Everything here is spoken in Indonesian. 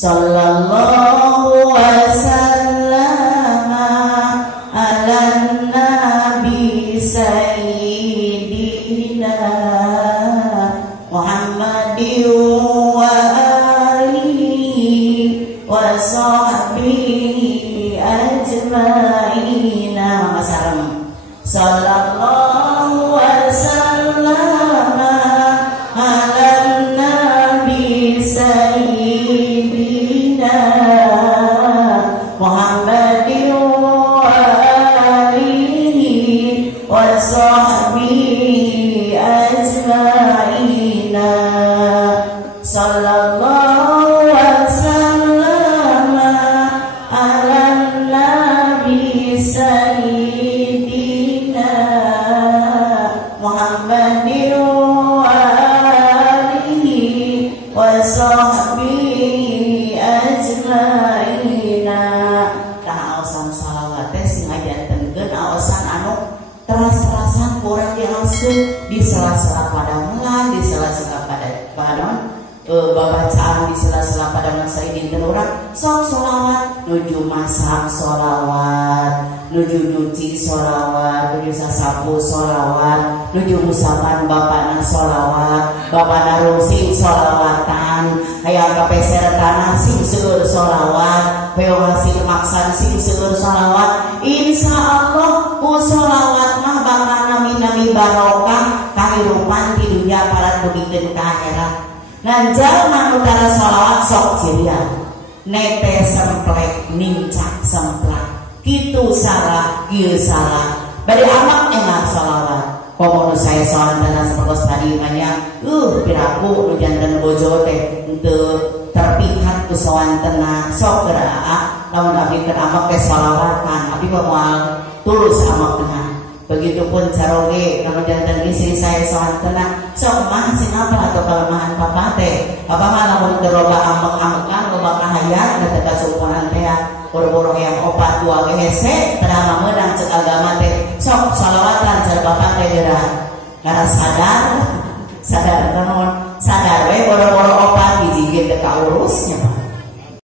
Sallallahu wasallam ala nabi sayyidina Muhammadin wa alihi wa sahbihi ajma'ina. Masalam. Sallallahu wasallam ala nabi sayyidina Muhammadin wa alihi wa sahbihi ajma'ina. Sallallahu wasallam ala nabi sayyidina Muhammadin wa alihi wa sahbihi ajma'ina. Kaosan salawat teh sing ngajantenkeun aosan anu teras-terasan kurang dihauskeun di sela-sela padamelan, di sela-sela pada babacaan, di sela-sela pada masa dinten urang sok sholawat, nuju masak sholawat, nuju nyuci sholawat, nuju sasapu sholawat, nuju musapan bapana sholawat, bapana rusing sholawatan, hayang kapeseretana sing seueur sholawat, hayang hasil maksan sing seueur sholawat. Insya Allah ku sholawat mah bakal nami-nami barokah kahirupan di dunia para mudikeun ka akhirat. Nanjal manutara sholawat sok ceria nete semplek nincak semplak kitu salah kieu salah bari amak enggak sholawat komono saya sholawat dana sepertos tadi nanya piraku nu janten bojo teh henteu terpikat ku sawantena sok geura lamun abdi keur amak teh sholawatan abdi moal tulus amak teh. Begitupun caroge kalau jantan istri saya sawantena sok mah sing apa atau kelemahan papa teh papa mah lamun keroba amek-amekan loba kahayang da teh kasumpahan teh boro-boro yang opat dua ge hese tara meunang ceuk agama teh sok shalawatan car papa teh geura gara sadar naon sadar we boro-boro opat hiji ge teu kaurus